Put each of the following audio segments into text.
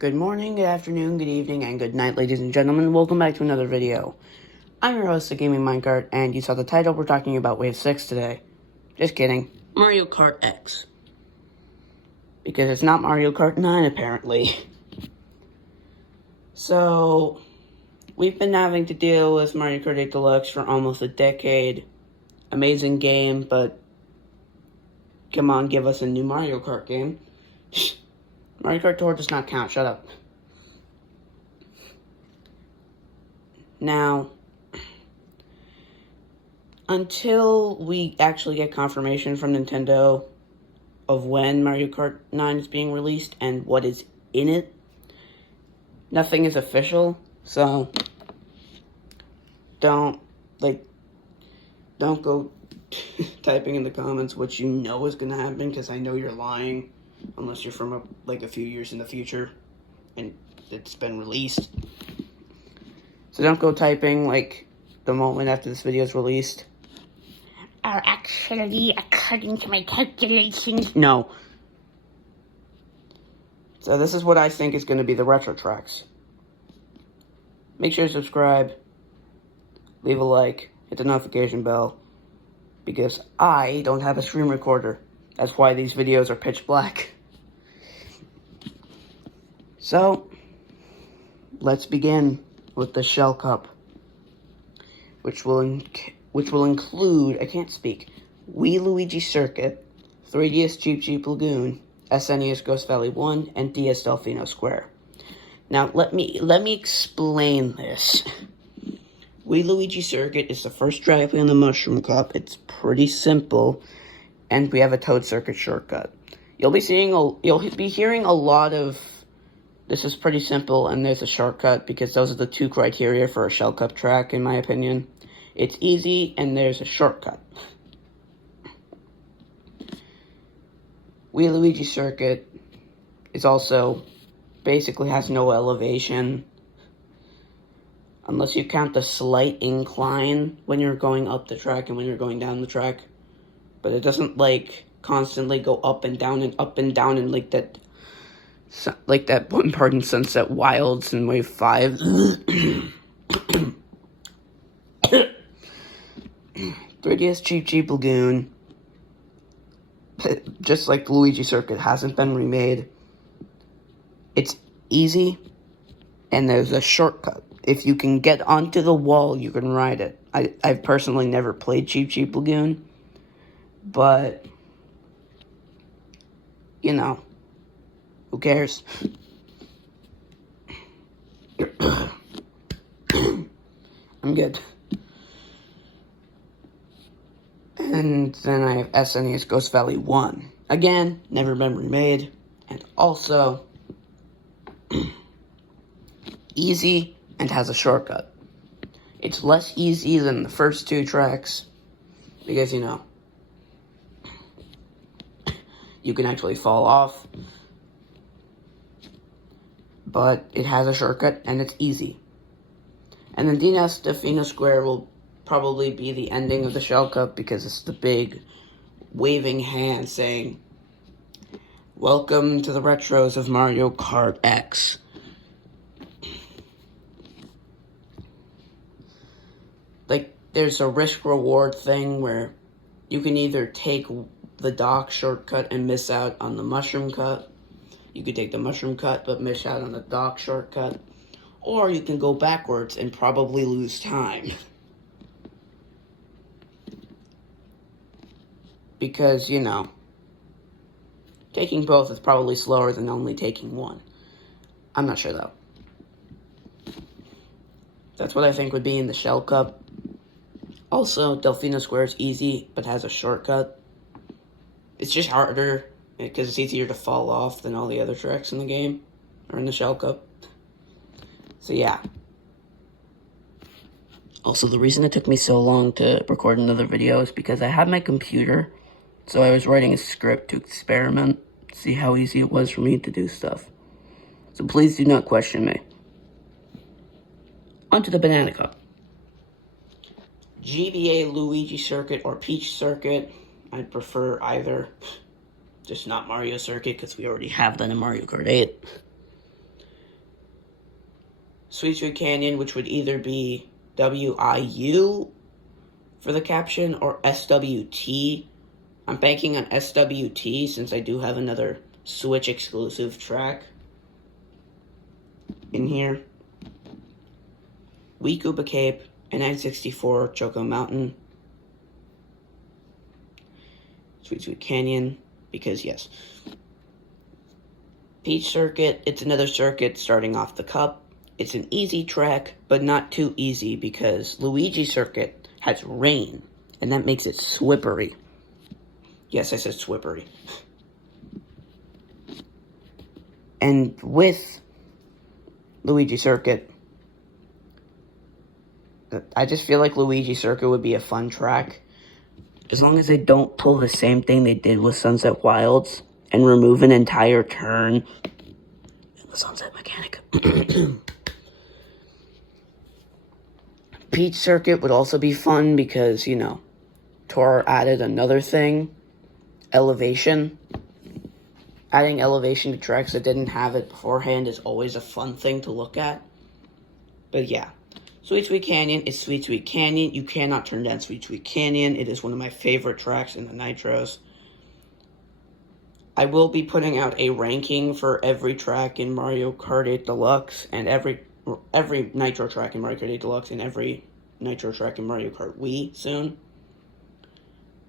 Good morning, good afternoon, good evening, and good night, ladies and gentlemen. Welcome back to another video. I'm your host, the Gaming Minecart, and you saw the title. We're talking about Wave 6 today. Just kidding. Mario Kart X. Because it's not Mario Kart 9, apparently. So, we've been having to deal with Mario Kart 8 Deluxe for almost a decade. Amazing game, but come on, give us a new Mario Kart game. Mario Kart Tour does not count, shut up. Now, until we actually get confirmation from Nintendo of when Mario Kart 9 is being released and what is in it, nothing is official, so don't go typing in the comments what you know is going to happen, because I know you're lying, unless you're from a few years in the future and it's been released. So don't go typing the moment after this video is released. Actually, according to my calculations. No. So this is what I think is going to be the retro tracks. Make sure to subscribe, leave a like, hit the notification bell, because I don't have a screen recorder. That's why these videos are pitch black. So, let's begin with the Shell Cup, which will include, I can't speak, Wii Luigi Circuit, 3DS Cheep Cheep Lagoon, SNES Ghost Valley 1, and DS Delfino Square. Now, let me explain this. Wii Luigi Circuit is the first track on the Mushroom Cup. It's pretty simple, and we have a Toad Circuit shortcut. You'll be hearing a lot of, this is pretty simple, and there's a shortcut, because those are the two criteria for a Shell Cup track, in my opinion. It's easy, and there's a shortcut. Wii Luigi Circuit is also, basically has no elevation, unless you count the slight incline when you're going up the track and when you're going down the track. But it doesn't, constantly go up and down and like that one part in Sunset Wilds in Wave 5. 3DS Cheep Cheep Lagoon, just like the Luigi Circuit, hasn't been remade. It's easy, and there's a shortcut. If you can get onto the wall, you can ride it. I've personally never played Cheep Cheep Lagoon, but, who cares? I'm good. And then I have SNES Ghost Valley 1. Again, never been remade. And also, easy and has a shortcut. It's less easy than the first two tracks, because, you can actually fall off. But it has a shortcut, and it's easy. And then DS Delfino Square will probably be the ending of the Shell Cup, because it's the big waving hand saying, "Welcome to the retros of Mario Kart X." There's a risk-reward thing where you can either take the dock shortcut and miss out on the mushroom cut. You could take the mushroom cut but miss out on the dock shortcut. Or you can go backwards and probably lose time. Because, taking both is probably slower than only taking one. I'm not sure, though. That's what I think would be in the Shell Cup. Also, Delfino Square is easy, but has a shortcut. It's just harder, because it's easier to fall off than all the other tracks in the game, or in the Shell Cup. So, yeah. Also, the reason it took me so long to record another video is because I had my computer, so I was writing a script to experiment, see how easy it was for me to do stuff. So please do not question me. Onto the Banana Cup. GBA Luigi Circuit or Peach Circuit. I'd prefer either. Just not Mario Circuit, because we already have that in Mario Kart 8. Sweet Sweet Canyon, which would either be WIU for the caption or SWT. I'm banking on SWT since I do have another Switch exclusive track in here. Wii Koopa Cape and N64 Choco Mountain. Sweet Sweet Canyon, because yes. Peach Circuit, it's another circuit starting off the cup. It's an easy track, but not too easy because Luigi Circuit has rain, and that makes it swippery. Yes, I said swippery. And with Luigi Circuit, I just feel like Luigi Circuit would be a fun track. As long as they don't pull the same thing they did with Sunset Wilds and remove an entire turn in the Sunset Mechanic. Peach Circuit would also be fun because, you know, Tor added another thing, elevation. Adding elevation to tracks that didn't have it beforehand is always a fun thing to look at. But yeah, Sweet Sweet Canyon is Sweet Sweet Canyon. You cannot turn down Sweet Sweet Canyon. It is one of my favorite tracks in the Nitros. I will be putting out a ranking for every track in Mario Kart 8 Deluxe and every Nitro track in Mario Kart 8 Deluxe and every Nitro track in Mario Kart Wii soon.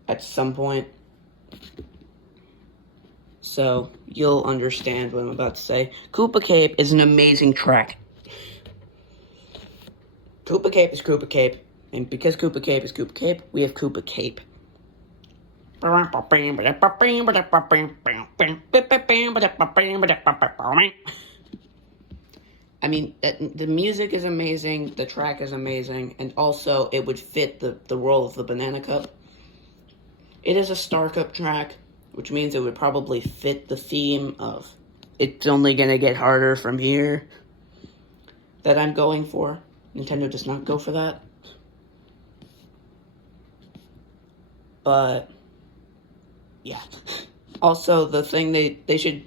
At some point. So, you'll understand what I'm about to say. Koopa Cape is an amazing track. Koopa Cape is Koopa Cape. And because Koopa Cape is Koopa Cape, we have Koopa Cape. I mean, the music is amazing, the track is amazing, and also it would fit the role of the Banana Cup. It is a Star Cup track, which means it would probably fit the theme of it's only gonna get harder from here that I'm going for. Nintendo does not go for that. But, yeah. Also, the thing they should,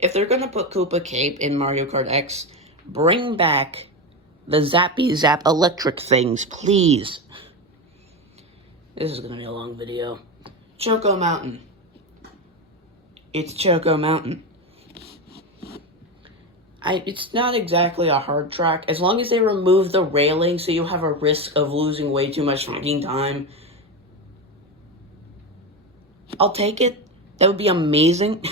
if they're gonna put Koopa Cape in Mario Kart X, bring back the Zappy Zap electric things, please. This is gonna be a long video. Choco Mountain. It's Choco Mountain. It's not exactly a hard track. As long as they remove the railing so you have a risk of losing way too much fucking time, I'll take it. That would be amazing.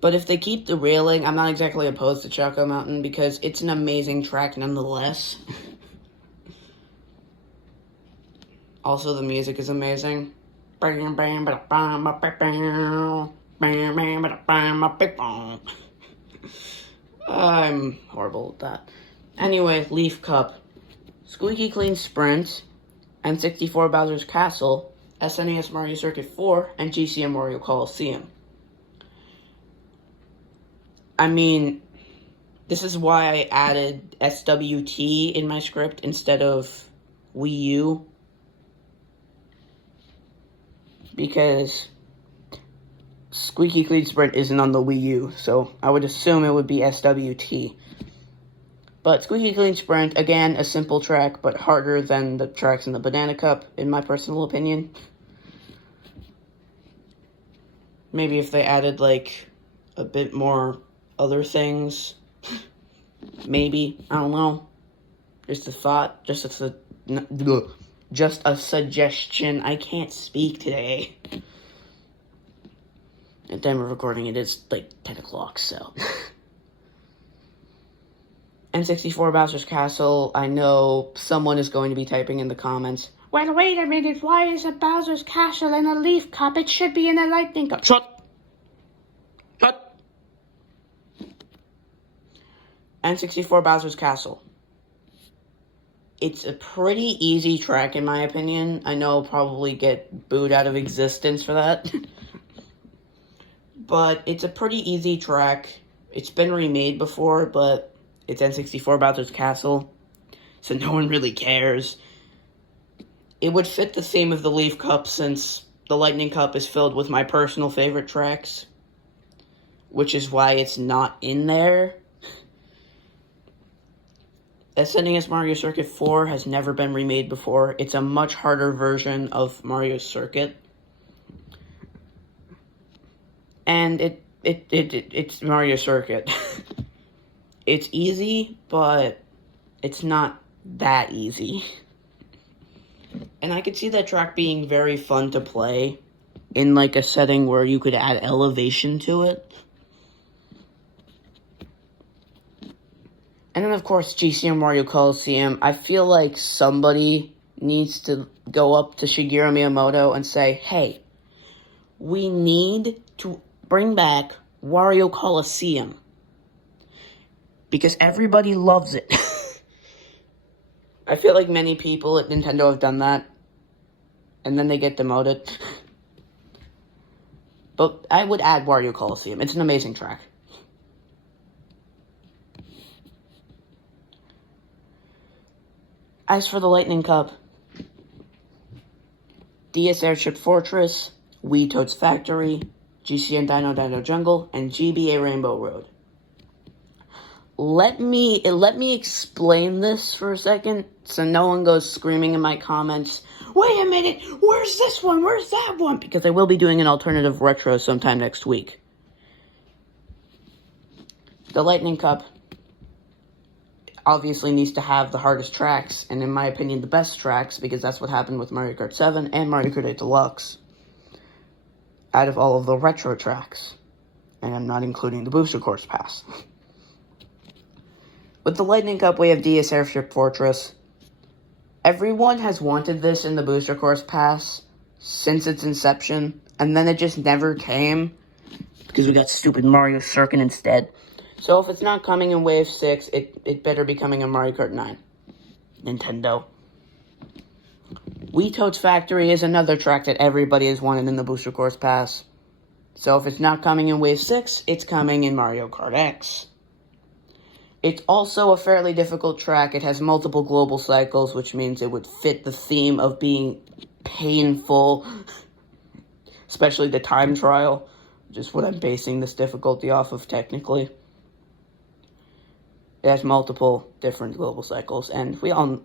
But if they keep the railing, I'm not exactly opposed to Choco Mountain because it's an amazing track nonetheless. Also, the music is amazing. I'm horrible at that. Anyway, Leaf Cup. Squeaky Clean Sprint, N64 Bowser's Castle, SNES Mario Circuit 4, and GCM Mario Coliseum. I mean, this is why I added SWT in my script instead of Wii U. Because Squeaky Clean Sprint isn't on the Wii U, so I would assume it would be SWT. But Squeaky Clean Sprint, again, a simple track, but harder than the tracks in the Banana Cup, in my personal opinion. Maybe if they added, like, a bit more other things. Maybe. I don't know. Just a thought. Just a suggestion. I can't speak today. At the time of recording, it is, like, 10 o'clock, so... N64 Bowser's Castle, I know someone is going to be typing in the comments, well, wait a minute, why is a Bowser's Castle in a Leaf Cup? It should be in a Lightning Cup. Shut! N64 Bowser's Castle. It's a pretty easy track, in my opinion. I know I'll probably get booed out of existence for that. But it's a pretty easy track. It's been remade before, but... it's N64 Bowser's Castle, so no one really cares. It would fit the theme of the Leaf Cup since the Lightning Cup is filled with my personal favorite tracks, which is why it's not in there. SNES Mario Circuit 4 has never been remade before. It's a much harder version of Mario Circuit. And it's Mario Circuit. It's easy, but it's not that easy. And I could see that track being very fun to play in like a setting where you could add elevation to it. And then, of course, GCM Mario Coliseum. I feel like somebody needs to go up to Shigeru Miyamoto and say, hey, we need to bring back Wario Coliseum. Because everybody loves it. I feel like many people at Nintendo have done that. And then they get demoted. But I would add Wario Coliseum. It's an amazing track. As for the Lightning Cup, DS Airship Fortress, Wii Toad's Factory, GCN Dino Jungle, and GBA Rainbow Road. Let me explain this for a second, so no one goes screaming in my comments, wait a minute, where's this one, where's that one? Because I will be doing an alternative retro sometime next week. The Lightning Cup obviously needs to have the hardest tracks, and in my opinion, the best tracks, because that's what happened with Mario Kart 7 and Mario Kart 8 Deluxe, out of all of the retro tracks. And I'm not including the Booster Course Pass. With the Lightning Cup, we have DS Airship Fortress. Everyone has wanted this in the Booster Course Pass since its inception, and then it just never came, because we got stupid Mario Circuit instead. So if it's not coming in Wave 6, it better be coming in Mario Kart 9. Nintendo. Wii Toad's Factory is another track that everybody has wanted in the Booster Course Pass. So if it's not coming in Wave 6, it's coming in Mario Kart X. It's also a fairly difficult track. It has multiple global cycles, which means it would fit the theme of being painful, especially the time trial, just what I'm basing this difficulty off of technically. It has multiple different global cycles, and we all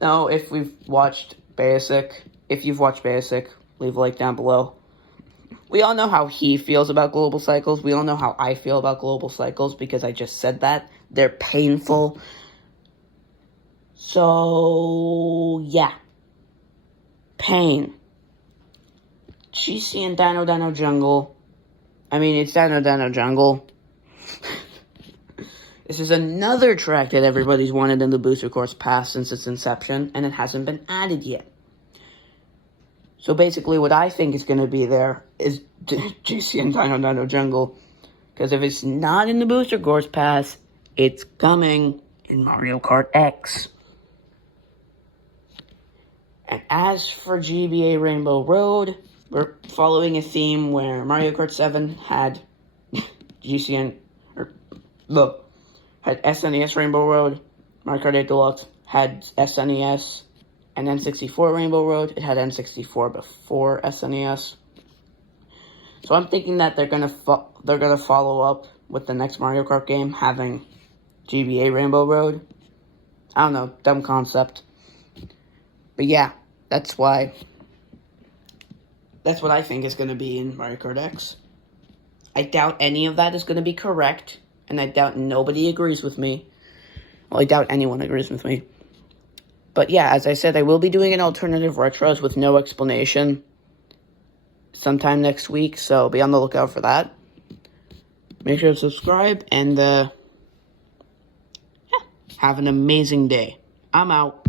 know if we've watched Basic. If you've watched Basic, leave a like down below. We all know how he feels about global cycles. We all know how I feel about global cycles, because I just said that. They're painful. So, yeah. Pain. GC and Dino Jungle. I mean, it's Dino Jungle. This is another track that everybody's wanted in the Booster Course Pass since its inception, and it hasn't been added yet. So basically what I think is going to be there is GC and Dino Jungle. Because if it's not in the Booster Course Pass, it's coming in Mario Kart X. And as for GBA Rainbow Road, we're following a theme where Mario Kart 7 had had SNES Rainbow Road, Mario Kart 8 Deluxe had SNES, and N64 Rainbow Road. It had N64 before SNES. So I'm thinking that they're gonna follow up with the next Mario Kart game having GBA Rainbow Road. I don't know, dumb concept. But yeah, that's what I think is gonna be in Mario Kart X. I doubt any of that is gonna be correct, and I doubt nobody agrees with me. Well, I doubt anyone agrees with me. But yeah, as I said, I will be doing an alternative retros with no explanation sometime next week, so be on the lookout for that. Make sure to subscribe, and have an amazing day. I'm out.